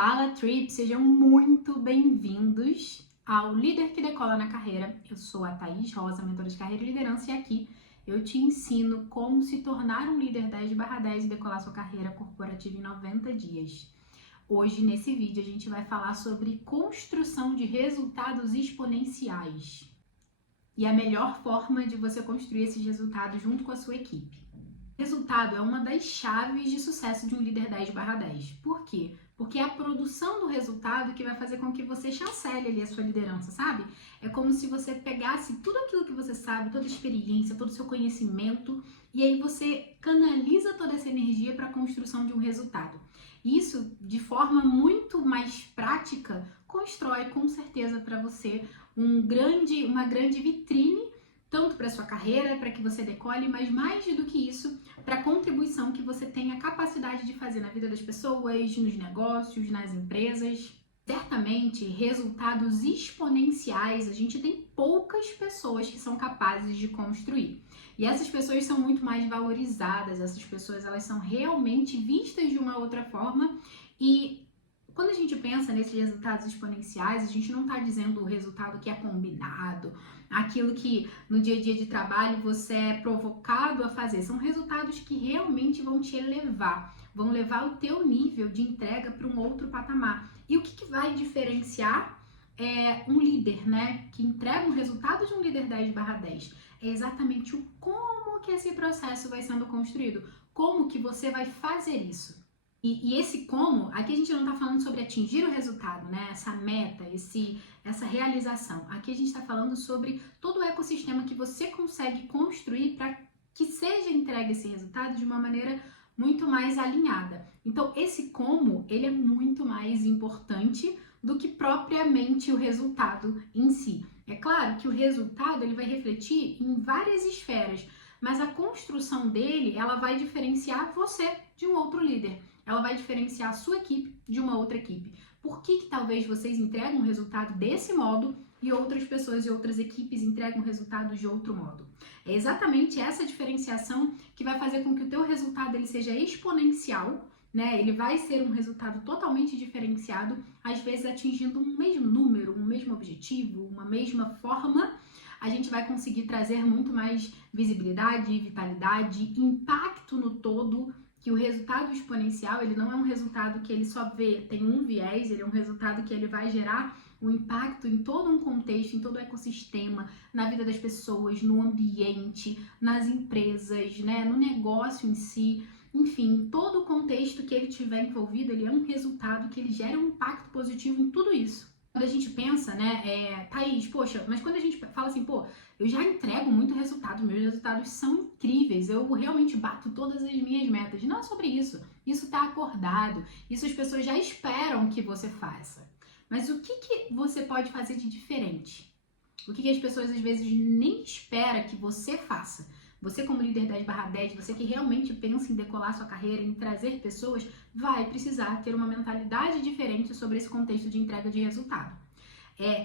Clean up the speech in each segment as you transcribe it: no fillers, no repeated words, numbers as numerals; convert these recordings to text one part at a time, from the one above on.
Fala Trip, sejam muito bem-vindos ao Líder que Decola na Carreira. Eu sou a Thaís Rosa, mentora de carreira e liderança, e aqui eu te ensino como se tornar um líder 10/10 e decolar sua carreira corporativa em 90 dias. Hoje, nesse vídeo, a gente vai falar sobre construção de resultados exponenciais e a melhor forma de você construir esses resultados junto com a sua equipe. Resultado é uma das chaves de sucesso de um líder 10/10. Por quê? Porque é a produção do resultado que vai fazer com que você chancele ali a sua liderança, sabe? É como se você pegasse tudo aquilo que você sabe, toda a experiência, todo o seu conhecimento, e aí você canaliza toda essa energia para a construção de um resultado. Isso, de forma muito mais prática, constrói com certeza para você uma grande vitrine, tanto para sua carreira, para que você decole, mas mais do que isso, para a contribuição que você tem a capacidade de fazer na vida das pessoas, nos negócios, nas empresas. Certamente, resultados exponenciais, a gente tem poucas pessoas que são capazes de construir. E essas pessoas são muito mais valorizadas, essas pessoas elas são realmente vistas de uma outra forma. E quando a gente pensa nesses resultados exponenciais, a gente não está dizendo o resultado que é combinado, aquilo que no dia a dia de trabalho você é provocado a fazer. São resultados que realmente vão te elevar, vão levar o teu nível de entrega para um outro patamar. E o que vai diferenciar um líder, né, que entrega um resultado de um líder 10/10? É exatamente o como que esse processo vai sendo construído, como que você vai fazer isso. E esse como, aqui a gente não está falando sobre atingir o resultado, né? Essa meta, essa realização. Aqui a gente está falando sobre todo o ecossistema que você consegue construir para que seja entregue esse resultado de uma maneira muito mais alinhada. Então, esse como, ele é muito mais importante do que propriamente o resultado em si. É claro que o resultado ele vai refletir em várias esferas, mas a construção dele, ela vai diferenciar você de um outro líder. Ela vai diferenciar a sua equipe de uma outra equipe. Por que talvez vocês entregam um resultado desse modo e outras pessoas e outras equipes entregam resultados de outro modo? É exatamente essa diferenciação que vai fazer com que o teu resultado ele seja exponencial, né? Ele vai ser um resultado totalmente diferenciado, às vezes atingindo um mesmo número, um mesmo objetivo, uma mesma forma. A gente vai conseguir trazer muito mais visibilidade, vitalidade, impacto no todo, que o resultado exponencial, ele não é um resultado que ele só tem um viés, ele é um resultado que ele vai gerar um impacto em todo um contexto, em todo o ecossistema, na vida das pessoas, no ambiente, nas empresas, né, no negócio em si, enfim, todo o contexto que ele tiver envolvido, ele é um resultado que ele gera um impacto positivo em tudo isso. Quando a gente pensa, né, Thaís, poxa, mas quando a gente fala assim, pô, eu já entrego muito resultado, meus resultados são incríveis, eu realmente bato todas as minhas metas. Não é sobre isso, isso tá acordado, isso as pessoas já esperam que você faça. Mas o que você pode fazer de diferente? O que as pessoas às vezes nem esperam que você faça? Você como líder 10/10, você que realmente pensa em decolar sua carreira, em trazer pessoas, vai precisar ter uma mentalidade diferente sobre esse contexto de entrega de resultado.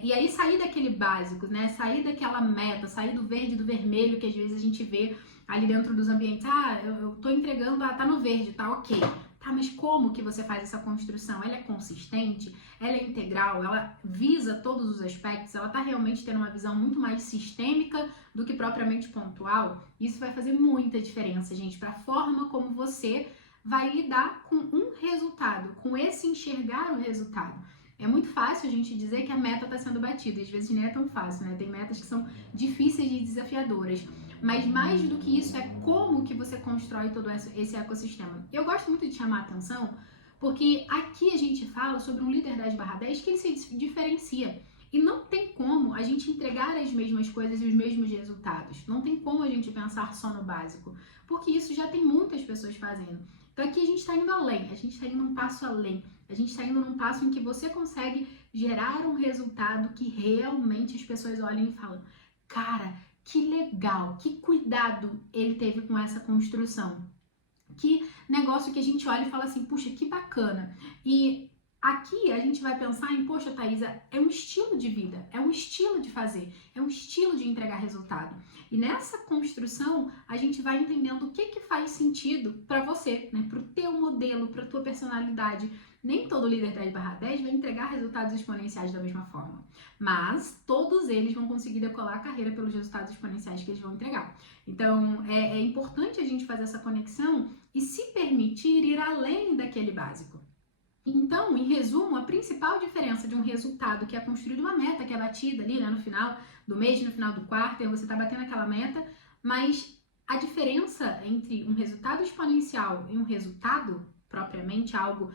E aí sair daquele básico, né? Sair daquela meta, sair do verde e do vermelho que às vezes a gente vê ali dentro dos ambientes. Ah, eu tô entregando, tá no verde, tá ok. Tá, mas como que você faz essa construção? Ela é consistente? Ela é integral? Ela visa todos os aspectos? Ela tá realmente tendo uma visão muito mais sistêmica do que propriamente pontual? Isso vai fazer muita diferença, gente, para a forma como você vai lidar com um resultado, com esse enxergar o resultado. É muito fácil a gente dizer que a meta está sendo batida, às vezes nem é tão fácil, né? Tem metas que são difíceis e desafiadoras, mas mais do que isso é como que você constrói todo esse ecossistema. Eu gosto muito de chamar a atenção, porque aqui a gente fala sobre um líder 10/10 que ele se diferencia. E não tem como a gente entregar as mesmas coisas e os mesmos resultados. Não tem como a gente pensar só no básico, porque isso já tem muitas pessoas fazendo. Então aqui a gente está indo além, a gente está indo um passo além. A gente está indo num passo em que você consegue gerar um resultado que realmente as pessoas olhem e falam: cara, que legal, que cuidado ele teve com essa construção. Que negócio que a gente olha e fala assim, puxa, que bacana. E aqui a gente vai pensar em, poxa, Thaisa, é um estilo de vida, é um estilo de fazer, é um estilo de entregar resultado. E nessa construção, a gente vai entendendo o que faz sentido para você, né? Para o teu modelo, para a tua personalidade, Nem todo líder 10/10 vai entregar resultados exponenciais da mesma forma, mas todos eles vão conseguir decolar a carreira pelos resultados exponenciais que eles vão entregar. Então, é importante a gente fazer essa conexão e se permitir ir além daquele básico. Então, em resumo, a principal diferença de um resultado que é construído, uma meta que é batida ali, né, no final do mês, no final do quarto, você está batendo aquela meta, mas a diferença entre um resultado exponencial e um resultado, propriamente algo,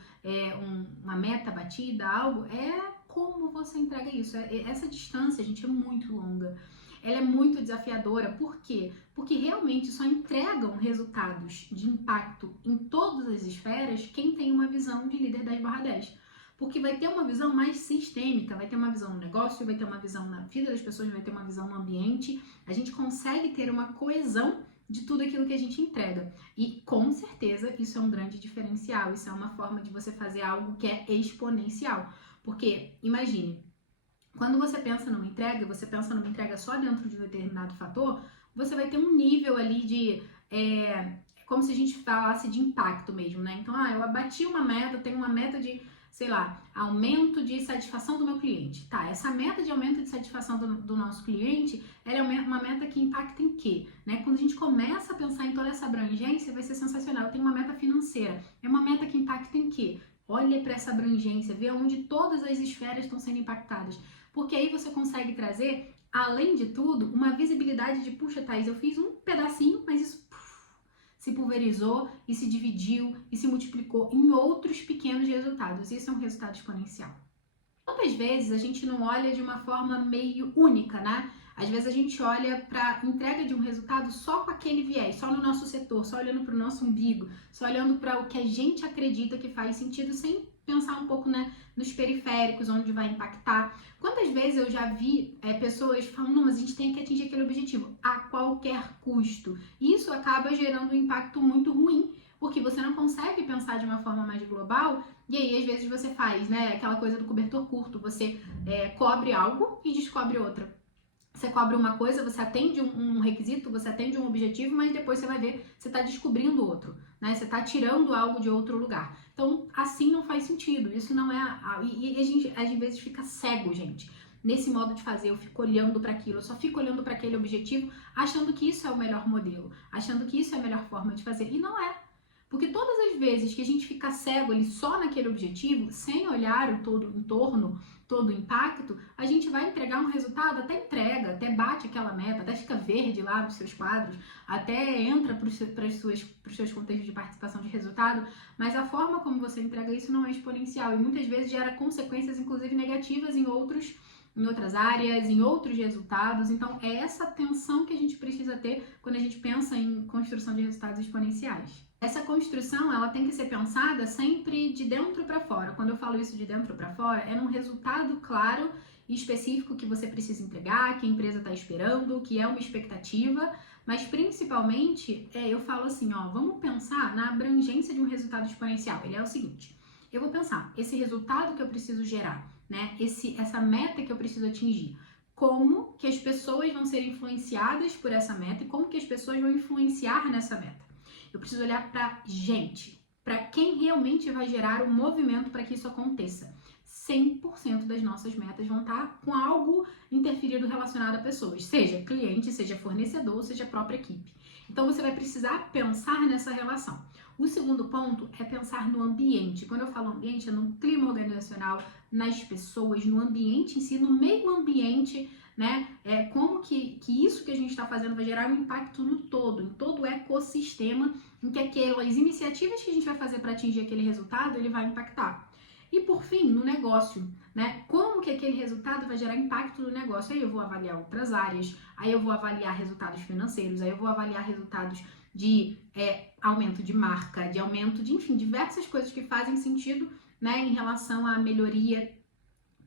uma meta batida, algo, é como você entrega isso. Essa distância, gente, é muito longa. Ela é muito desafiadora. Por quê? Porque realmente só entregam resultados de impacto em todas as esferas quem tem uma visão de líder 10/10. Porque vai ter uma visão mais sistêmica, vai ter uma visão no negócio, vai ter uma visão na vida das pessoas, vai ter uma visão no ambiente. A gente consegue ter uma coesão de tudo aquilo que a gente entrega. E com certeza isso é um grande diferencial, isso é uma forma de você fazer algo que é exponencial. Porque, imagine, quando você pensa numa entrega, você pensa numa entrega só dentro de um determinado fator, você vai ter um nível ali de, como se a gente falasse de impacto mesmo, né? Então, eu abati uma meta, tenho uma meta de, sei lá, aumento de satisfação do meu cliente. Tá, essa meta de aumento de satisfação do nosso cliente, ela é uma meta que impacta em quê? Né? Quando a gente começa a pensar em toda essa abrangência, vai ser sensacional. Eu tenho uma meta financeira, é uma meta que impacta em quê? Olha para essa abrangência, vê onde todas as esferas estão sendo impactadas. Porque aí você consegue trazer, além de tudo, uma visibilidade de, puxa, Thaís, eu fiz um pedacinho, mas isso se pulverizou e se dividiu e se multiplicou em outros pequenos resultados. Isso é um resultado exponencial. Quantas vezes a gente não olha de uma forma meio única, né? Às vezes a gente olha para a entrega de um resultado só com aquele viés, só no nosso setor, só olhando para o nosso umbigo, só olhando para o que a gente acredita que faz sentido, sem pensar um pouco, né, nos periféricos, onde vai impactar. Quantas vezes eu já vi pessoas falando, não, mas a gente tem que atingir aquele objetivo a qualquer custo. Isso acaba gerando um impacto muito ruim, porque você não consegue pensar de uma forma mais global, e aí às vezes você faz, né, aquela coisa do cobertor curto, você cobre algo e descobre outra. Você cobre uma coisa, você atende um requisito, você atende um objetivo, mas depois você vai ver, você está descobrindo outro, né? Você está tirando algo de outro lugar. Então, assim não faz sentido. Isso não é... E a gente, às vezes, fica cego, gente. Nesse modo de fazer, eu fico olhando para aquilo, eu só fico olhando para aquele objetivo, achando que isso é o melhor modelo, achando que isso é a melhor forma de fazer. E não é. Porque todas as vezes que a gente fica cego ali só naquele objetivo, sem olhar o todo o entorno, todo o impacto, a gente vai entregar um resultado, até entrega, até bate aquela meta, até fica verde lá nos seus quadros, até entra para os seus contextos de participação de resultado, mas a forma como você entrega isso não é exponencial e muitas vezes gera consequências, inclusive negativas, em outras áreas, em outros resultados. Então, é essa tensão que a gente precisa ter quando a gente pensa em construção de resultados exponenciais. Essa construção, ela tem que ser pensada sempre de dentro para fora. Quando eu falo isso de dentro para fora, é num resultado claro e específico que você precisa entregar, que a empresa está esperando, que é uma expectativa, mas principalmente, eu falo assim, vamos pensar na abrangência de um resultado exponencial. Ele é o seguinte, eu vou pensar, esse resultado que eu preciso gerar, né, essa meta que eu preciso atingir, como que as pessoas vão ser influenciadas por essa meta e como que as pessoas vão influenciar nessa meta. Eu preciso olhar para gente, para quem realmente vai gerar o movimento para que isso aconteça. 100% das nossas metas vão estar com algo interferido relacionado a pessoas, seja cliente, seja fornecedor, seja a própria equipe. Então você vai precisar pensar nessa relação. O segundo ponto é pensar no ambiente. Quando eu falo ambiente, é no clima organizacional, nas pessoas, no ambiente em si, no meio ambiente, né? Como que isso que a gente está fazendo vai gerar um impacto no todo, em todo o ecossistema, em que aquelas iniciativas que a gente vai fazer para atingir aquele resultado, ele vai impactar. E por fim, no negócio, né? Como que aquele resultado vai gerar impacto no negócio? Aí eu vou avaliar outras áreas, aí eu vou avaliar resultados financeiros, aí eu vou avaliar resultados de aumento de marca, de aumento de, enfim, diversas coisas que fazem sentido, né, em relação à melhoria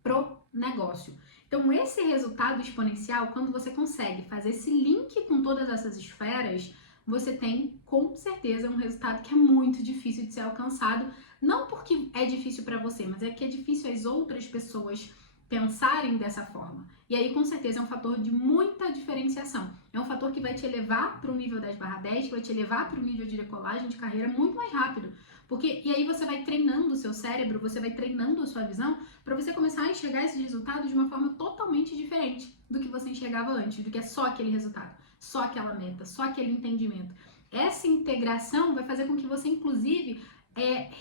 pro negócio. Então, esse resultado exponencial, quando você consegue fazer esse link com todas essas esferas, você tem, com certeza, um resultado que é muito difícil de ser alcançado, não porque é difícil para você, mas é que é difícil as outras pessoas pensarem dessa forma. E aí, com certeza, é um fator de muita diferenciação. É um fator que vai te elevar para o nível 10/10, que vai te elevar para o nível de decolagem de carreira muito mais rápido. E aí você vai treinando o seu cérebro, você vai treinando a sua visão para você começar a enxergar esses resultados de uma forma totalmente diferente do que você enxergava antes, do que é só aquele resultado, só aquela meta, só aquele entendimento. Essa integração vai fazer com que você, inclusive,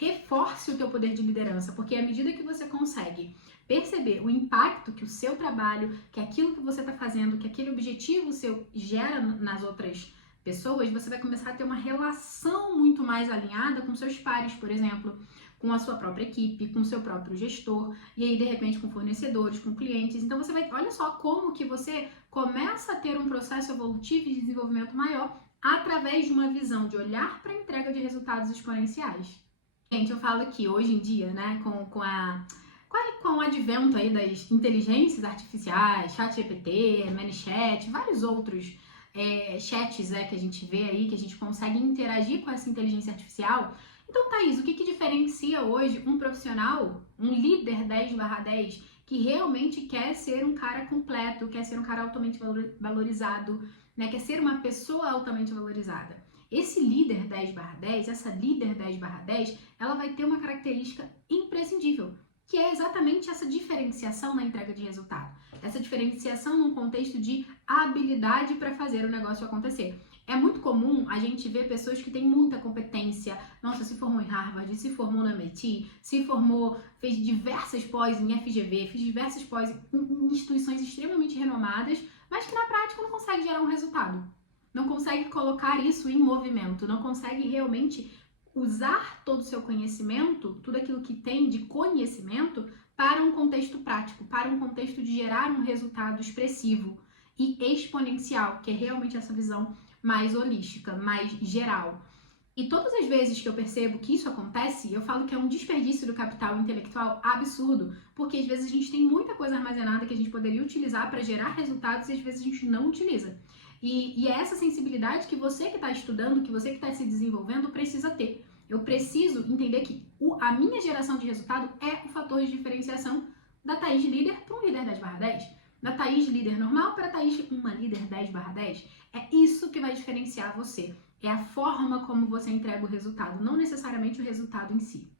reforce o teu poder de liderança, porque à medida que você consegue perceber o impacto que o seu trabalho, que aquilo que você está fazendo, que aquele objetivo seu gera nas outras pessoas, você vai começar a ter uma relação muito mais alinhada com seus pares, por exemplo, com a sua própria equipe, com o seu próprio gestor, e aí de repente com fornecedores, com clientes. Então você vai, olha só como que você começa a ter um processo evolutivo e de desenvolvimento maior através de uma visão de olhar para a entrega de resultados exponenciais. Gente, eu falo que hoje em dia, né, com o advento aí das inteligências artificiais, ChatGPT, ManyChat, vários outros chats que a gente vê aí, que a gente consegue interagir com essa inteligência artificial. Então, Thaís, o que diferencia hoje um profissional, um líder 10/10, que realmente quer ser um cara completo, quer ser um cara altamente valorizado, né, quer ser uma pessoa altamente valorizada? Esse líder 10/10, essa líder 10/10, ela vai ter uma característica imprescindível, que é exatamente essa diferenciação na entrega de resultado. Essa diferenciação num contexto de habilidade para fazer o negócio acontecer. É muito comum a gente ver pessoas que têm muita competência, nossa, se formou em Harvard, se formou na MIT, se formou, fez diversas pós em FGV, fez diversas pós em instituições extremamente renomadas, mas que na prática não consegue gerar um resultado. Não consegue colocar isso em movimento, não consegue realmente usar todo o seu conhecimento, tudo aquilo que tem de conhecimento, para um contexto prático, para um contexto de gerar um resultado expressivo e exponencial, que é realmente essa visão mais holística, mais geral. E todas as vezes que eu percebo que isso acontece, eu falo que é um desperdício do capital intelectual absurdo, porque às vezes a gente tem muita coisa armazenada que a gente poderia utilizar para gerar resultados e às vezes a gente não utiliza. E é essa sensibilidade que você que está estudando, que você que está se desenvolvendo, precisa ter. Eu preciso entender que a minha geração de resultado é o fator de diferenciação da Thaís líder para um líder 10/10. Da Thaís líder normal para a Thaís uma líder 10/10. É isso que vai diferenciar você. É a forma como você entrega o resultado, não necessariamente o resultado em si.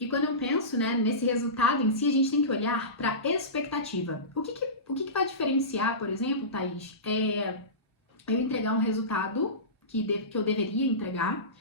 E quando eu penso, né, nesse resultado em si, a gente tem que olhar para a expectativa. O que vai diferenciar, por exemplo, Thaís, eu entregar um resultado que eu deveria entregar,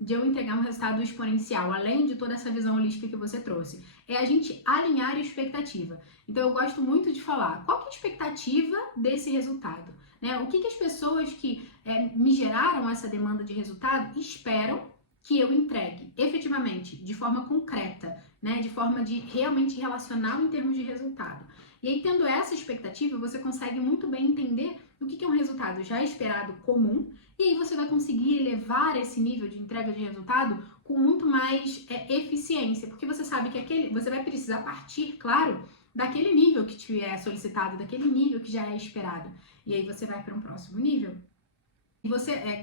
de eu entregar um resultado exponencial, além de toda essa visão holística que você trouxe. É a gente alinhar a expectativa. Então, eu gosto muito de falar, qual que é a expectativa desse resultado? Né? O que as pessoas que me geraram essa demanda de resultado esperam que eu entregue efetivamente, de forma concreta, né? De forma de realmente relacional em termos de resultado. E aí, tendo essa expectativa, você consegue muito bem entender o que é um resultado já esperado comum, e aí você vai conseguir elevar esse nível de entrega de resultado com muito mais eficiência, porque você sabe que você vai precisar partir, claro, daquele nível que te é solicitado, daquele nível que já é esperado. E aí você vai para um próximo nível. E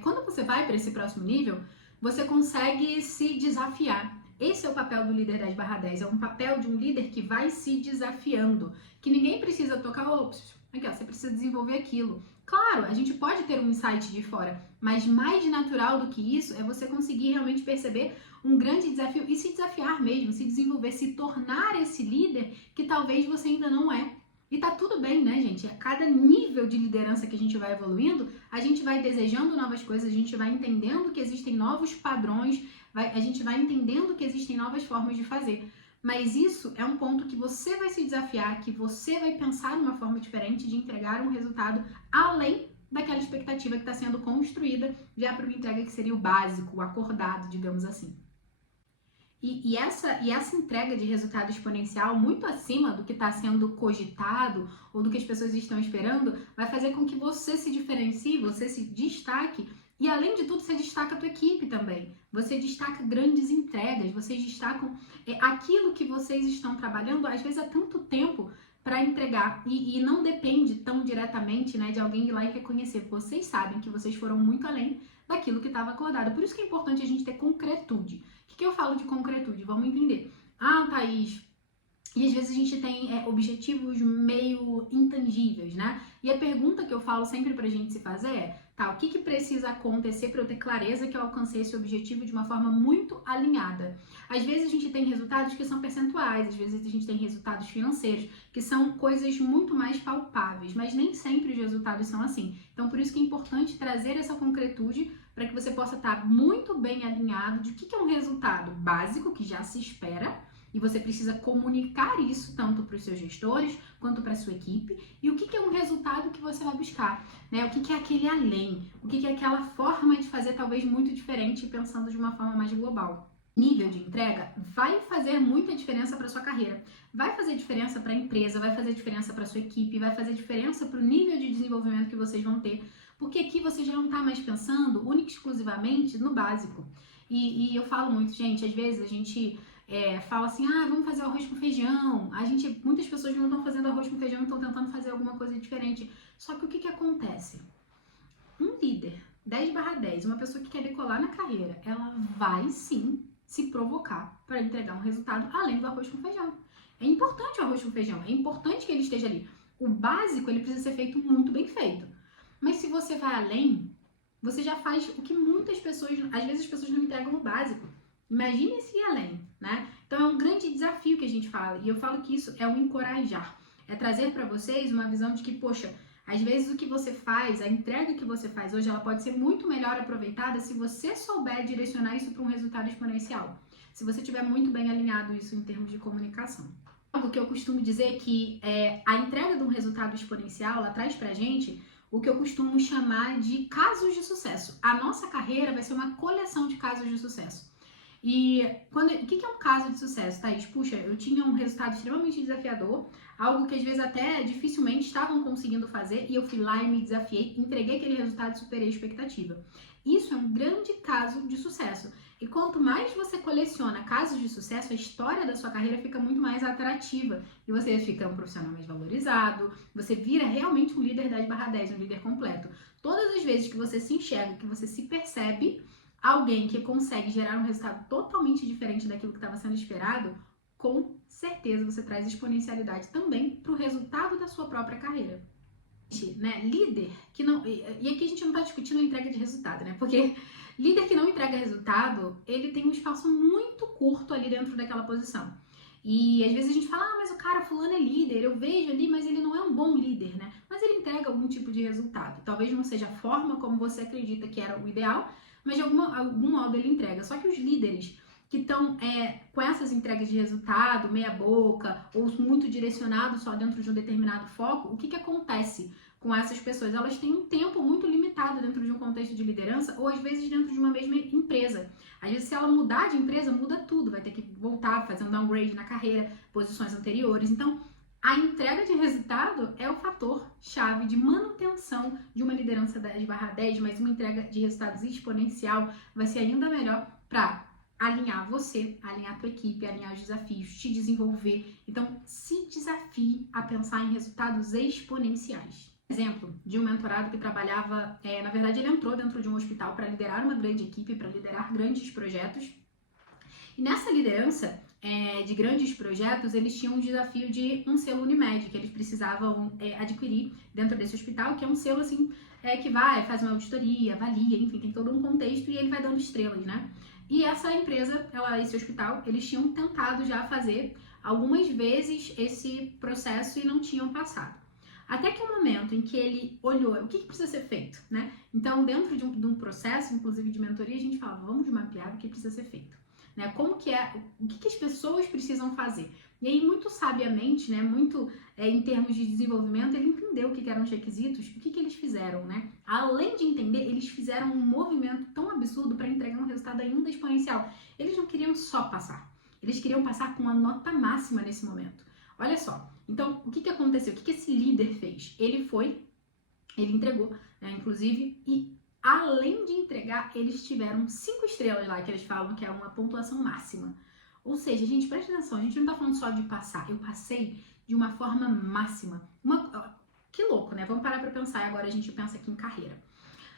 quando você vai para esse próximo nível, você consegue se desafiar. Esse é o papel do líder 10/10, é um papel de um líder que vai se desafiando, que ninguém precisa tocar, aqui, ó, você precisa desenvolver aquilo. Claro, a gente pode ter um insight de fora, mas mais natural do que isso é você conseguir realmente perceber um grande desafio e se desafiar mesmo, se desenvolver, se tornar esse líder que talvez você ainda não é. E tá tudo bem, né, gente? A cada nível de liderança que a gente vai evoluindo, a gente vai desejando novas coisas, a gente vai entendendo que existem novos padrões, a gente vai entendendo que existem novas formas de fazer. Mas isso é um ponto que você vai se desafiar, que você vai pensar numa forma diferente de entregar um resultado além daquela expectativa que está sendo construída já para uma entrega que seria o básico, o acordado, digamos assim. E essa entrega de resultado exponencial, muito acima do que está sendo cogitado ou do que as pessoas estão esperando, vai fazer com que você se diferencie, você se destaque e, além de tudo, você destaca a tua equipe também. Você destaca grandes entregas, vocês destacam aquilo que vocês estão trabalhando, às vezes há tanto tempo para entregar e não depende tão diretamente, né, de alguém ir lá e reconhecer. Vocês sabem que vocês foram muito além daquilo que estava acordado. Por isso que é importante a gente ter concretude. O que eu falo de concretude? Vamos entender. Ah, Thaís, E às vezes a gente tem objetivos meio intangíveis, né? E a pergunta que eu falo sempre pra gente se fazer é, tá, o que que precisa acontecer para eu ter clareza que eu alcancei esse objetivo de uma forma muito alinhada? Às vezes a gente tem resultados que são percentuais, às vezes a gente tem resultados financeiros, que são coisas muito mais palpáveis, mas nem sempre os resultados são assim. Então por isso que é importante trazer essa concretude para que você possa estar muito bem alinhado de o que é um resultado básico que já se espera, e você precisa comunicar isso tanto para os seus gestores quanto para a sua equipe. E o que é um resultado que você vai buscar, né? O que é aquele além? O que é aquela forma de fazer talvez muito diferente, pensando de uma forma mais global? Nível de entrega vai fazer muita diferença para sua carreira, vai fazer diferença para a empresa, vai fazer diferença para a sua equipe, vai fazer diferença para o nível de desenvolvimento que vocês vão ter, porque aqui você já não está mais pensando única e exclusivamente no básico. E eu falo muito, gente, às vezes a gente fala assim, vamos fazer arroz com feijão. Muitas pessoas não estão fazendo arroz com feijão, estão tentando fazer alguma coisa diferente. Só que o que acontece? Um líder 10/10, uma pessoa que quer decolar na carreira, ela vai sim se provocar para entregar um resultado além do arroz com feijão. É importante o arroz com feijão, é importante que ele esteja ali. O básico, ele precisa ser feito muito bem feito. Mas se você vai além, você já faz o que muitas pessoas, às vezes as pessoas não entregam o básico. Imagine se ir além, né? Então é um grande desafio que a gente fala, e eu falo que isso é o encorajar. É trazer para vocês uma visão de que, poxa, às vezes o que você faz, a entrega que você faz hoje, ela pode ser muito melhor aproveitada se você souber direcionar isso para um resultado exponencial. Se você tiver muito bem alinhado isso em termos de comunicação. Algo que eu costumo dizer que a entrega de um resultado exponencial, ela traz pra gente o que eu costumo chamar de casos de sucesso. A nossa carreira vai ser uma coleção de casos de sucesso. E o que é um caso de sucesso, Thaís? Puxa, eu tinha um resultado extremamente desafiador, algo que às vezes até dificilmente estavam conseguindo fazer, e eu fui lá e me desafiei, entreguei aquele resultado e superei a expectativa. Isso é um grande caso de sucesso. E quanto mais você coleciona casos de sucesso, a história da sua carreira fica muito mais atrativa. E você fica um profissional mais valorizado, você vira realmente um líder 10/10, um líder completo. Todas as vezes que você se enxerga, que você se percebe alguém que consegue gerar um resultado totalmente diferente daquilo que estava sendo esperado, com certeza você traz exponencialidade também para o resultado da sua própria carreira. Né? Líder que não... E aqui a gente não está discutindo a entrega de resultado, né? Porque líder que não entrega resultado, ele tem um espaço muito curto ali dentro daquela posição. E às vezes a gente fala, mas o cara fulano é líder, eu vejo ali, mas ele não é um bom líder, né? Mas ele entrega algum tipo de resultado. Talvez não seja a forma como você acredita que era o ideal, mas de algum modo ele entrega. Só que os líderes que estão com essas entregas de resultado, meia boca, ou muito direcionados só dentro de um determinado foco, o que acontece com essas pessoas? Elas têm um tempo muito limitado dentro de um contexto de liderança, ou às vezes dentro de uma mesma empresa. Às vezes, se ela mudar de empresa, muda tudo, vai ter que voltar, fazer um downgrade na carreira, posições anteriores. Então, a entrega de resultado é o fator chave de manutenção de uma liderança 10/10, mas uma entrega de resultados exponencial vai ser ainda melhor para alinhar você, alinhar a tua equipe, alinhar os desafios, te desenvolver. Então, se desafie a pensar em resultados exponenciais. Exemplo de um mentorado que trabalhava, na verdade ele entrou dentro de um hospital para liderar uma grande equipe, para liderar grandes projetos. E nessa liderança de grandes projetos, eles tinham um desafio de um selo Unimed, que eles precisavam adquirir dentro desse hospital, que é um selo assim, que faz uma auditoria, avalia, enfim, tem todo um contexto e ele vai dando estrelas, né? E essa empresa, esse hospital, eles tinham tentado já fazer algumas vezes esse processo e não tinham passado. Até que o momento em que ele olhou o que precisa ser feito, né? Então, dentro de um processo, inclusive de mentoria, a gente fala, vamos mapear o que precisa ser feito. Né? Como que o que as pessoas precisam fazer? E aí, muito sabiamente, né, muito em termos de desenvolvimento, ele entendeu o que eram os requisitos, o que eles fizeram, né? Além de entender, eles fizeram um movimento tão absurdo para entregar um resultado ainda exponencial. Eles não queriam só passar, eles queriam passar com a nota máxima nesse momento. Olha só, então, o que aconteceu? O que esse líder fez? Ele entregou, né, inclusive, e além de entregar, eles tiveram 5 estrelas lá, que eles falam que é uma pontuação máxima. Ou seja, gente, presta atenção, a gente não tá falando só de passar, eu passei de uma forma máxima. Que louco, né? Vamos parar pra pensar e agora a gente pensa aqui em carreira.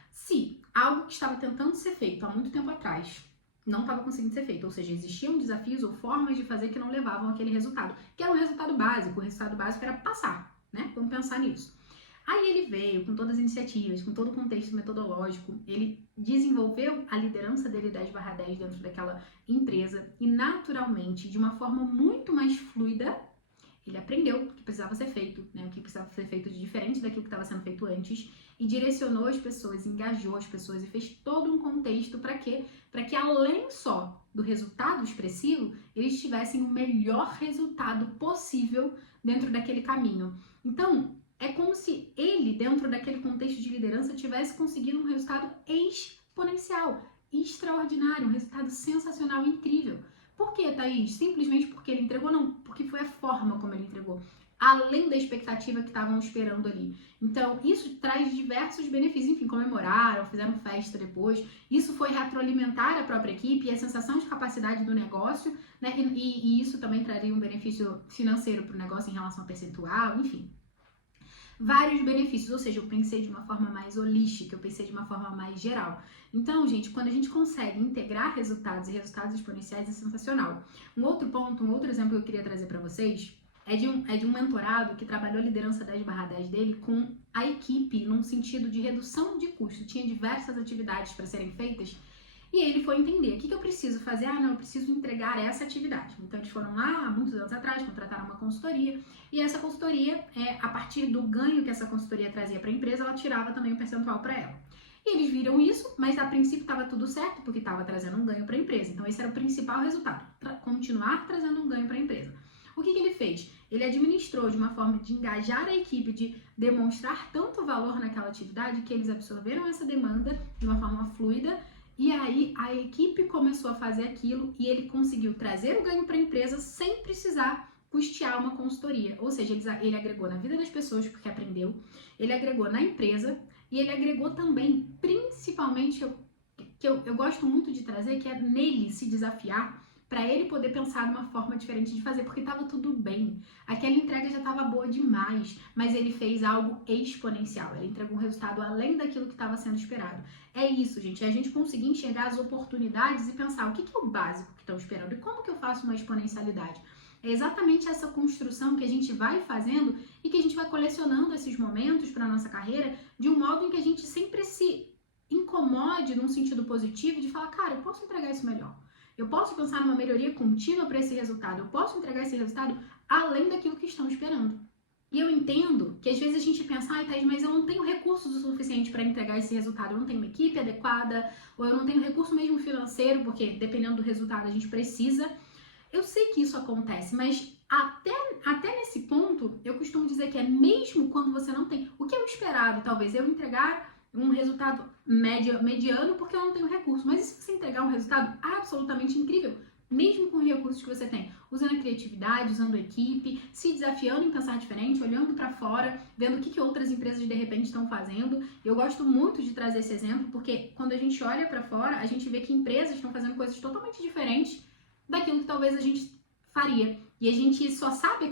Se algo que estava tentando ser feito há muito tempo atrás, não estava conseguindo ser feito, ou seja, existiam desafios ou formas de fazer que não levavam àquele resultado, que era um resultado básico. O resultado básico era passar, né? Vamos pensar nisso. Aí ele veio com todas as iniciativas, com todo o contexto metodológico, ele desenvolveu a liderança dele 10/10 dentro daquela empresa e naturalmente, de uma forma muito mais fluida, ele aprendeu o que precisava ser feito, né? O que precisava ser feito de diferente daquilo que estava sendo feito antes e direcionou as pessoas, engajou as pessoas e fez todo um contexto para quê? Para que além só do resultado expressivo, eles tivessem o melhor resultado possível dentro daquele caminho. Então, é como se ele, dentro daquele contexto de liderança, tivesse conseguido um resultado exponencial, extraordinário, um resultado sensacional, incrível. Por que, Thaís? Simplesmente porque ele entregou? Não, porque foi a forma como ele entregou, além da expectativa que estavam esperando ali. Então, isso traz diversos benefícios. Enfim, comemoraram, fizeram festa depois. Isso foi retroalimentar a própria equipe e a sensação de capacidade do negócio, né? E isso também traria um benefício financeiro para o negócio em relação ao percentual, enfim. Vários benefícios, ou seja, eu pensei de uma forma mais holística, eu pensei de uma forma mais geral. Então, gente, quando a gente consegue integrar resultados e resultados exponenciais é sensacional. Um outro ponto, um outro exemplo que eu queria trazer para vocês é de um mentorado que trabalhou a liderança 10/10 dele com a equipe num sentido de redução de custo. Tinha diversas atividades para serem feitas e aí ele foi entender, o que eu preciso fazer? Ah, não, eu preciso entregar essa atividade. Então eles foram lá, há muitos anos atrás, contrataram uma consultoria, e essa consultoria, a partir do ganho que essa consultoria trazia para a empresa, ela tirava também um percentual para ela. E eles viram isso, mas a princípio estava tudo certo, porque estava trazendo um ganho para a empresa. Então esse era o principal resultado, continuar trazendo um ganho para a empresa. O que ele fez? Ele administrou de uma forma de engajar a equipe, de demonstrar tanto valor naquela atividade, que eles absorveram essa demanda de uma forma fluida. E aí a equipe começou a fazer aquilo e ele conseguiu trazer o ganho para a empresa sem precisar custear uma consultoria. Ou seja, ele agregou na vida das pessoas porque aprendeu, ele agregou na empresa e ele agregou também, principalmente, que eu gosto muito de trazer, que é nele se desafiar para ele poder pensar numa forma diferente de fazer, porque estava tudo bem. Aquela entrega já estava boa demais, mas ele fez algo exponencial. Ele entregou um resultado além daquilo que estava sendo esperado. É isso, gente. É a gente conseguir enxergar as oportunidades e pensar o que é o básico que estão esperando e como que eu faço uma exponencialidade. É exatamente essa construção que a gente vai fazendo e que a gente vai colecionando esses momentos para a nossa carreira de um modo em que a gente sempre se incomode num sentido positivo de falar, cara, eu posso entregar isso melhor. Eu posso pensar numa melhoria contínua para esse resultado. Eu posso entregar esse resultado além daquilo que estão esperando. E eu entendo que às vezes a gente pensa, ai, Thaís, mas eu não tenho recursos o suficiente para entregar esse resultado. Eu não tenho uma equipe adequada, ou eu não tenho recurso mesmo financeiro, porque dependendo do resultado a gente precisa. Eu sei que isso acontece, mas até nesse ponto, eu costumo dizer que é mesmo quando você não tem. O que é o esperado, talvez, eu entregar um resultado mediano porque eu não tenho recurso. Mas e se você entregar um resultado absolutamente incrível, mesmo com os recursos que você tem? Usando a criatividade, usando a equipe, se desafiando em pensar diferente, olhando para fora, vendo o que outras empresas de repente estão fazendo. Eu gosto muito de trazer esse exemplo porque quando a gente olha para fora, a gente vê que empresas estão fazendo coisas totalmente diferentes daquilo que talvez a gente faria. E a gente só sabe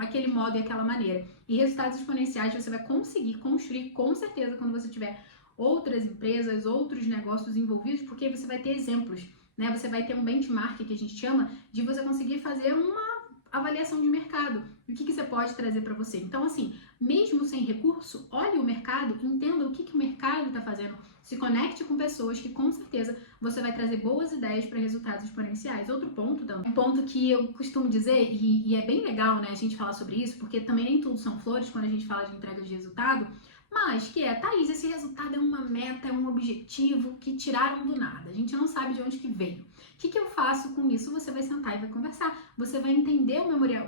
aquele modo e aquela maneira. E resultados exponenciais você vai conseguir construir com certeza quando você tiver outras empresas, outros negócios envolvidos, porque você vai ter exemplos, né? Você vai ter um benchmark que a gente chama de você conseguir fazer uma avaliação de mercado. O que você pode trazer para você. Então, assim, mesmo sem recurso, olhe o mercado, entenda o que o mercado está fazendo, se conecte com pessoas que com certeza você vai trazer boas ideias para resultados exponenciais. Outro ponto, um ponto que eu costumo dizer, e é bem legal, né, a gente falar sobre isso, porque também nem tudo são flores quando a gente fala de entrega de resultado, mas que Thaís, esse resultado é uma meta, é um objetivo que tiraram do nada. A gente não sabe de onde que veio. O que eu faço com isso? Você vai sentar e vai conversar. Você vai entender o memorial.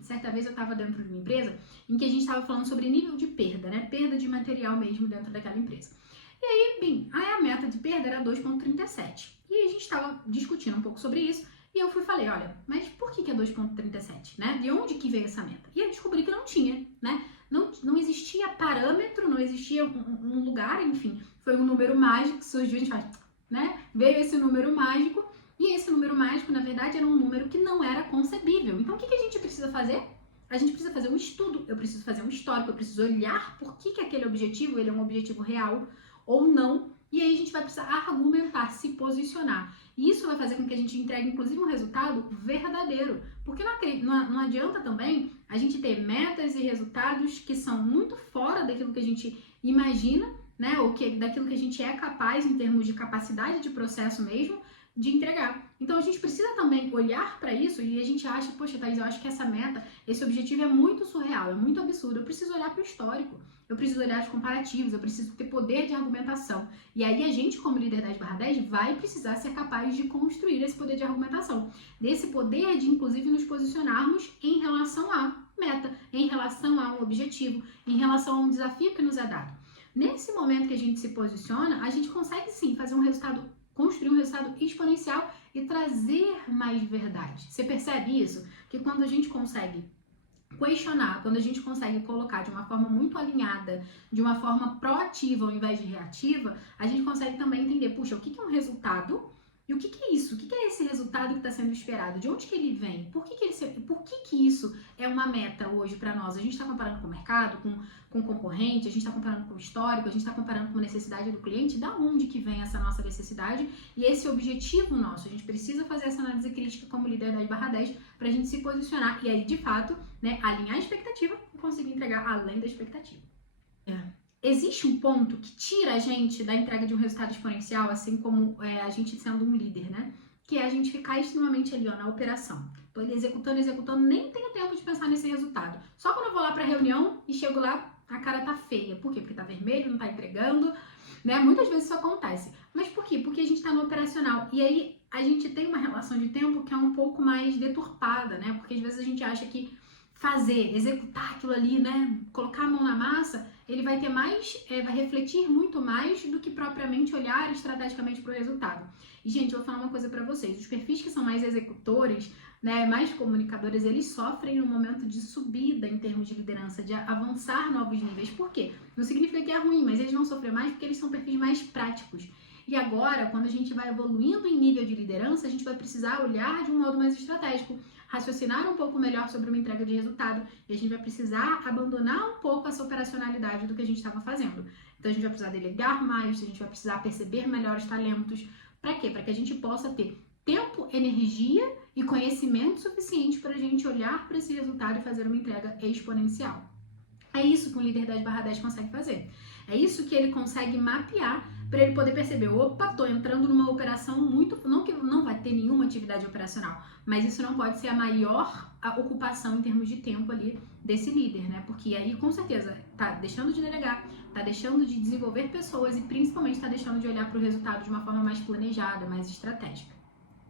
Certa vez eu estava dentro de uma empresa em que a gente estava falando sobre nível de perda, né? Perda de material mesmo dentro daquela empresa. E aí, bem, a meta de perda era 2,37. E aí a gente estava discutindo um pouco sobre isso. E eu falei, olha, mas por que é 2,37, né? De onde que veio essa meta? E eu descobri que não tinha, né? Não existia parâmetro, não existia um lugar, enfim. Foi um número mágico que surgiu, a gente faz, né? Veio esse número mágico, e esse número mágico, na verdade, era um número que não era concebível. Então, o que a gente precisa fazer? A gente precisa fazer um estudo, eu preciso fazer um histórico, eu preciso olhar por que aquele objetivo, ele é um objetivo real ou não, E aí a gente vai precisar argumentar, se posicionar. E isso vai fazer com que a gente entregue, inclusive, um resultado verdadeiro. Porque não adianta também a gente ter metas e resultados que são muito fora daquilo que a gente imagina, né? Ou daquilo que a gente é capaz em termos de capacidade de processo mesmo, de entregar. Então a gente precisa também olhar para isso e a gente acha, poxa, Thaís, eu acho que essa meta, esse objetivo é muito surreal, é muito absurdo. Eu preciso olhar para o histórico, eu preciso olhar os comparativos, eu preciso ter poder de argumentação. E aí a gente, como líder 10/10, vai precisar ser capaz de construir esse poder de argumentação, desse poder de, inclusive, nos posicionarmos em relação à meta, em relação a um objetivo, em relação a um desafio que nos é dado. Nesse momento que a gente se posiciona, a gente consegue sim fazer um resultado, construir um resultado exponencial e trazer mais verdade. Você percebe isso? Que quando a gente consegue questionar, quando a gente consegue colocar de uma forma muito alinhada, de uma forma proativa ao invés de reativa, a gente consegue também entender, puxa, o que é um resultado e o que é isso? O que é esse resultado que está sendo esperado? De onde que ele vem? Por que isso é uma meta hoje para nós? A gente está comparando com o mercado, com o concorrente, a gente está comparando com o histórico, a gente está comparando com a necessidade do cliente, da onde que vem essa nossa necessidade e esse objetivo nosso. A gente precisa fazer essa análise crítica como líder 10/10 para a gente se posicionar e aí, de fato, né, alinhar a expectativa e conseguir entregar além da expectativa. Existe um ponto que tira a gente da entrega de um resultado exponencial, assim como a gente sendo um líder, né? Que é a gente ficar extremamente ali, ó, na operação. Tô ali executando, nem tenho tempo de pensar nesse resultado. Só quando eu vou lá pra reunião e chego lá, a cara tá feia. Por quê? Porque tá vermelho, não tá entregando, né? Muitas vezes isso acontece. Mas por quê? Porque a gente tá no operacional. E aí a gente tem uma relação de tempo que é um pouco mais deturpada, né? Porque às vezes a gente acha que executar aquilo ali, né? Colocar a mão na massa, ele vai ter mais, vai refletir muito mais do que propriamente olhar estrategicamente para o resultado. E, gente, eu vou falar uma coisa para vocês. Os perfis que são mais executores, né, mais comunicadores, eles sofrem no momento de subida em termos de liderança, de avançar novos níveis. Por quê? Não significa que é ruim, mas eles vão sofrer mais porque eles são perfis mais práticos. E agora, quando a gente vai evoluindo em nível de liderança, a gente vai precisar olhar de um modo mais estratégico, raciocinar um pouco melhor sobre uma entrega de resultado e a gente vai precisar abandonar um pouco essa operacionalidade do que a gente estava fazendo. Então a gente vai precisar delegar mais, a gente vai precisar perceber melhor os talentos. Para quê? Para que a gente possa ter tempo, energia e conhecimento suficiente para a gente olhar para esse resultado e fazer uma entrega exponencial. É isso que um líder 10/10 consegue fazer. É isso que ele consegue mapear para ele poder perceber, opa, tô entrando numa operação muito, não que não vai ter nenhuma atividade operacional, mas isso não pode ser a maior ocupação em termos de tempo ali desse líder, né? Porque aí, com certeza, tá deixando de delegar, tá deixando de desenvolver pessoas e principalmente tá deixando de olhar para o resultado de uma forma mais planejada, mais estratégica.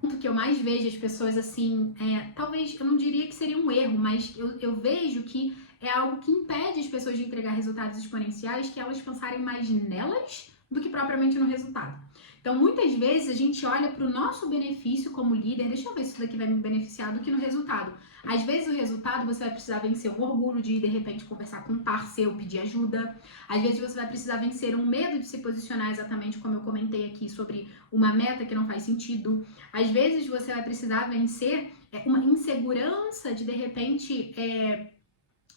O que eu mais vejo as pessoas assim, talvez eu não diria que seria um erro, mas eu vejo que é algo que impede as pessoas de entregar resultados exponenciais, que elas pensarem mais nelas do que propriamente no resultado. Então, muitas vezes a gente olha para o nosso benefício como líder, deixa eu ver se isso daqui vai me beneficiar, do que no resultado. Às vezes o resultado você vai precisar vencer um orgulho de, repente, conversar com um parceiro, pedir ajuda. Às vezes você vai precisar vencer um medo de se posicionar exatamente como eu comentei aqui sobre uma meta que não faz sentido. Às vezes você vai precisar vencer uma insegurança de repente,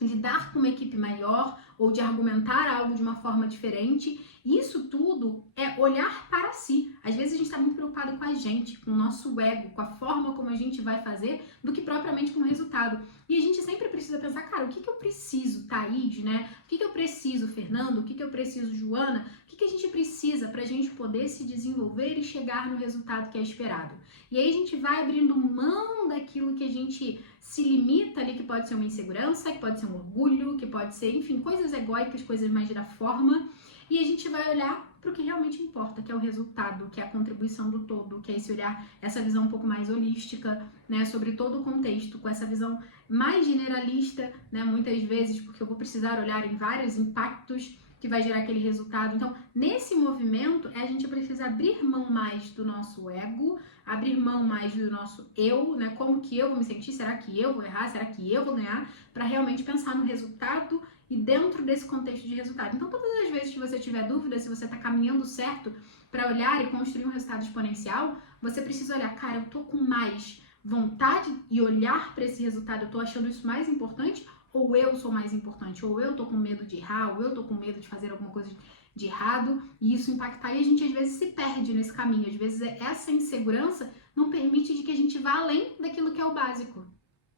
lidar com uma equipe maior ou de argumentar algo de uma forma diferente. Isso tudo é olhar para si. Às vezes a gente está muito preocupado com a gente, com o nosso ego, com a forma como a gente vai fazer, do que propriamente com o resultado. E a gente sempre precisa pensar, cara, o que eu preciso, Thaís, né? O que eu preciso, Fernando? O que eu preciso, Joana? O que a gente precisa para a gente poder se desenvolver e chegar no resultado que é esperado? E aí a gente vai abrindo mão daquilo que a gente se limita ali, que pode ser uma insegurança, que pode ser um orgulho, que pode ser, enfim, coisas egóicas, coisas mais da forma, e a gente vai olhar para o que realmente importa, que é o resultado, que é a contribuição do todo, que é esse olhar, essa visão um pouco mais holística, né, sobre todo o contexto, com essa visão mais generalista, né, muitas vezes, porque eu vou precisar olhar em vários impactos que vai gerar aquele resultado. Então, nesse movimento, a gente precisa abrir mão mais do nosso ego, abrir mão mais do nosso eu, né? Como que eu vou me sentir? Será que eu vou errar? Será que eu vou ganhar? Para realmente pensar no resultado e dentro desse contexto de resultado. Então, todas as vezes que você tiver dúvida se você está caminhando certo para olhar e construir um resultado exponencial, você precisa olhar, cara, eu tô com mais vontade e olhar para esse resultado, eu tô achando isso mais importante, ou eu sou mais importante, ou eu tô com medo de errar, ou eu tô com medo de fazer alguma coisa de errado, e isso impactar, e a gente às vezes se perde nesse caminho, às vezes essa insegurança não permite de que a gente vá além daquilo que é o básico.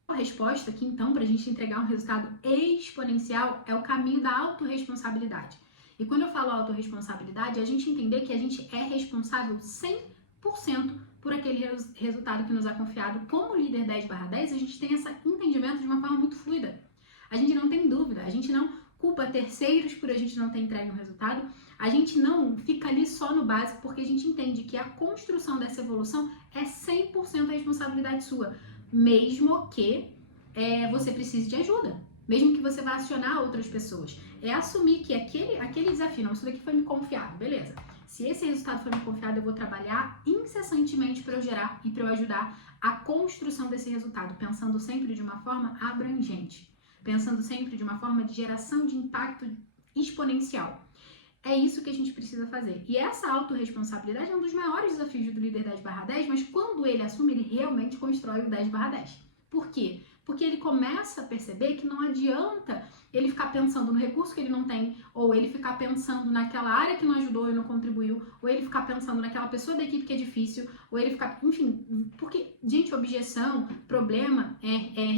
A resposta aqui, então, para a gente entregar um resultado exponencial é o caminho da autorresponsabilidade. E quando eu falo autorresponsabilidade, é a gente entender que a gente é responsável 100% por aquele resultado que nos é confiado. Como líder 10/10, a gente tem esse entendimento de uma forma muito fluida. A gente não tem dúvida, a gente não culpa terceiros por a gente não ter entregue um resultado, a gente não fica ali só no básico, porque a gente entende que a construção dessa evolução é 100% a responsabilidade sua. Mesmo que você precise de ajuda, mesmo que você vá acionar outras pessoas. É assumir que aquele desafio, não, isso daqui foi me confiado, beleza. Se esse resultado foi me confiado, eu vou trabalhar incessantemente para eu gerar e para eu ajudar a construção desse resultado, pensando sempre de uma forma abrangente, pensando sempre de uma forma de geração de impacto exponencial. É isso que a gente precisa fazer. E essa autorresponsabilidade é um dos maiores desafios do líder 10/10, mas quando ele assume, ele realmente constrói o 10/10. Por quê? Porque ele começa a perceber que não adianta ele ficar pensando no recurso que ele não tem, ou ele ficar pensando naquela área que não ajudou e não contribuiu, ou ele ficar pensando naquela pessoa da equipe que é difícil, ou ele ficar, enfim, porque, gente, objeção, problema,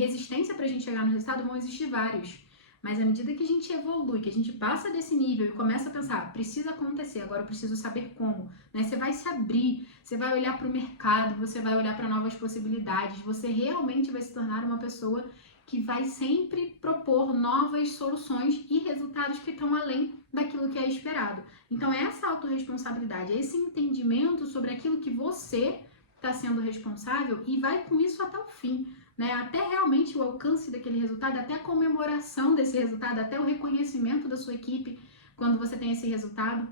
resistência pra gente chegar no resultado vão existir vários. Mas à medida que a gente evolui, que a gente passa desse nível e começa a pensar, precisa acontecer, agora eu preciso saber como, né? Você vai se abrir, você vai olhar para o mercado, você vai olhar para novas possibilidades, você realmente vai se tornar uma pessoa que vai sempre propor novas soluções e resultados que estão além daquilo que é esperado. Então, essa autorresponsabilidade, esse entendimento sobre aquilo que você está sendo responsável e vai com isso até o fim. Né, até realmente o alcance daquele resultado, até a comemoração desse resultado, até o reconhecimento da sua equipe quando você tem esse resultado.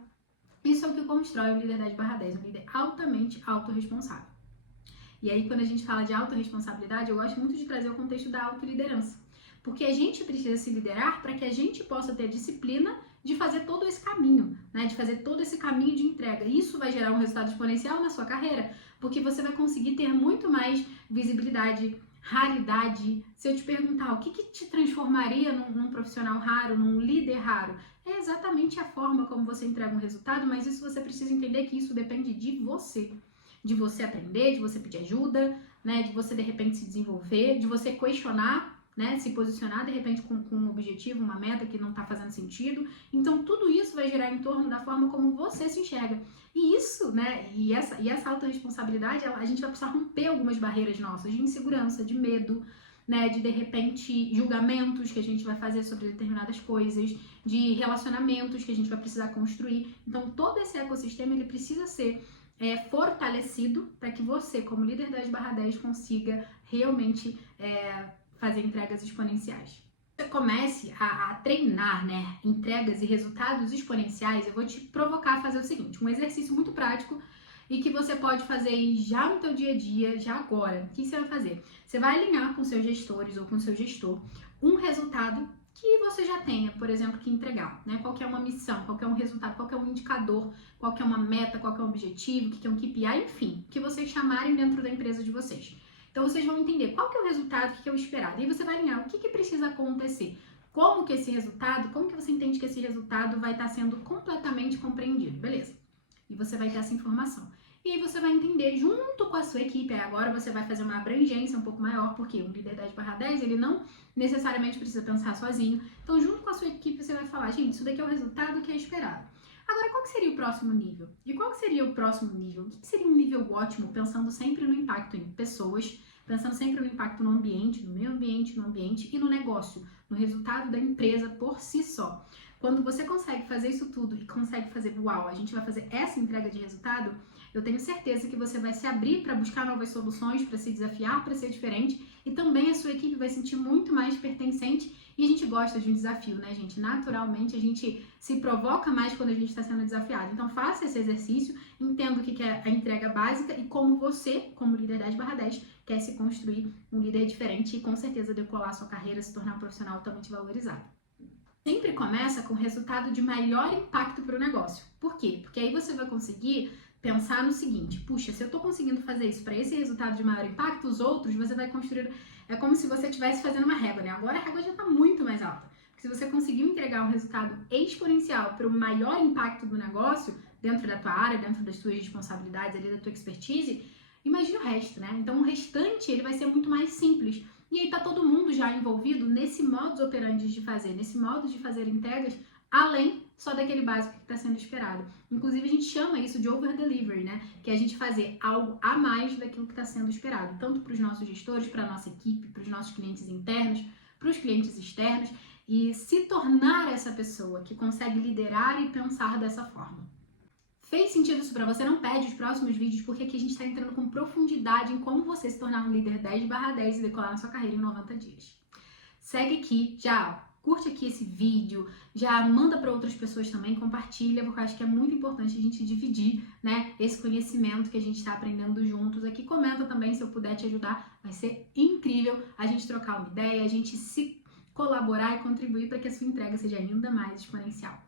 Isso é o que constrói o líder 10/10, um líder altamente autorresponsável. E aí, quando a gente fala de autorresponsabilidade, eu gosto muito de trazer o contexto da autoliderança. Porque a gente precisa se liderar para que a gente possa ter disciplina de fazer todo esse caminho, né? De fazer todo esse caminho de entrega. Isso vai gerar um resultado exponencial na sua carreira, porque você vai conseguir ter muito mais visibilidade, raridade. Se eu te perguntar o que te transformaria num profissional raro, num líder raro, é exatamente a forma como você entrega um resultado, mas isso você precisa entender que isso depende de você aprender, de você pedir ajuda, né, de você de repente se desenvolver, de você questionar, né, se posicionar de repente com um objetivo, uma meta que não está fazendo sentido. Então tudo isso vai girar em torno da forma como você se enxerga. E isso, né, e essa autorresponsabilidade, a gente vai precisar romper algumas barreiras nossas de insegurança, de medo, né, de repente julgamentos que a gente vai fazer sobre determinadas coisas, de relacionamentos que a gente vai precisar construir. Então todo esse ecossistema ele precisa ser fortalecido para que você, como líder 10/10, consiga realmente fazer entregas exponenciais. Você comece a treinar, né, entregas e resultados exponenciais, eu vou te provocar a fazer o seguinte, um exercício muito prático e que você pode fazer já no teu dia a dia, já agora. O que você vai fazer? Você vai alinhar com seus gestores ou com seu gestor um resultado que você já tenha, por exemplo, que entregar, né? Qual que é uma missão, qual que é um resultado, qual que é um indicador, qual que é uma meta, qual que é um objetivo, o que é um KPI, enfim, o que vocês chamarem dentro da empresa de vocês. Então, vocês vão entender qual que é o resultado, o que é o esperado. E aí você vai alinhar o que precisa acontecer. Como que esse resultado, como que você entende que esse resultado vai estar sendo completamente compreendido, beleza? E você vai ter essa informação. E aí você vai entender junto com a sua equipe, aí agora você vai fazer uma abrangência um pouco maior, porque o líder 10/10, ele não necessariamente precisa pensar sozinho. Então, junto com a sua equipe, você vai falar, gente, isso daqui é o resultado que é esperado. Agora, qual que seria o próximo nível? E qual que seria o próximo nível? O que seria um nível ótimo, pensando sempre no impacto em pessoas, pensando sempre no impacto no ambiente, no meio ambiente, no ambiente e no negócio, no resultado da empresa por si só. Quando você consegue fazer isso tudo e consegue fazer, uau, a gente vai fazer essa entrega de resultado, eu tenho certeza que você vai se abrir para buscar novas soluções, para se desafiar, para ser diferente, e também a sua equipe vai sentir muito mais pertencente. E a gente gosta de um desafio, né, gente? Naturalmente, a gente se provoca mais quando a gente está sendo desafiado. Então, faça esse exercício, entenda o que é a entrega básica e como você, como líder 10/10, quer se construir um líder diferente e, com certeza, decolar a sua carreira, se tornar um profissional altamente valorizado. Sempre começa com resultado de maior impacto para o negócio. Por quê? Porque aí você vai conseguir pensar no seguinte: puxa, se eu tô conseguindo fazer isso para esse resultado de maior impacto, os outros você vai construir. É como se você estivesse fazendo uma régua, né? Agora a régua já tá muito mais alta. Porque se você conseguiu entregar um resultado exponencial para o maior impacto do negócio, dentro da tua área, dentro das tuas responsabilidades, ali da tua expertise, imagina o resto, né? Então o restante ele vai ser muito mais simples. E aí tá todo mundo já envolvido nesse modus operandi de fazer, nesse modo de fazer entregas, além só daquele básico que está sendo esperado. Inclusive a gente chama isso de over delivery, né? Que é a gente fazer algo a mais daquilo que está sendo esperado, tanto para os nossos gestores, para a nossa equipe, para os nossos clientes internos, para os clientes externos, e se tornar essa pessoa que consegue liderar e pensar dessa forma. Fez sentido isso para você? Não perde os próximos vídeos, porque aqui a gente está entrando com profundidade em como você se tornar um líder 10/10 e decolar na sua carreira em 90 dias. Segue aqui, já curte aqui esse vídeo, já manda para outras pessoas também, compartilha, porque eu acho que é muito importante a gente dividir, né, esse conhecimento que a gente está aprendendo juntos aqui. Comenta também se eu puder te ajudar, vai ser incrível a gente trocar uma ideia, a gente se colaborar e contribuir para que a sua entrega seja ainda mais exponencial.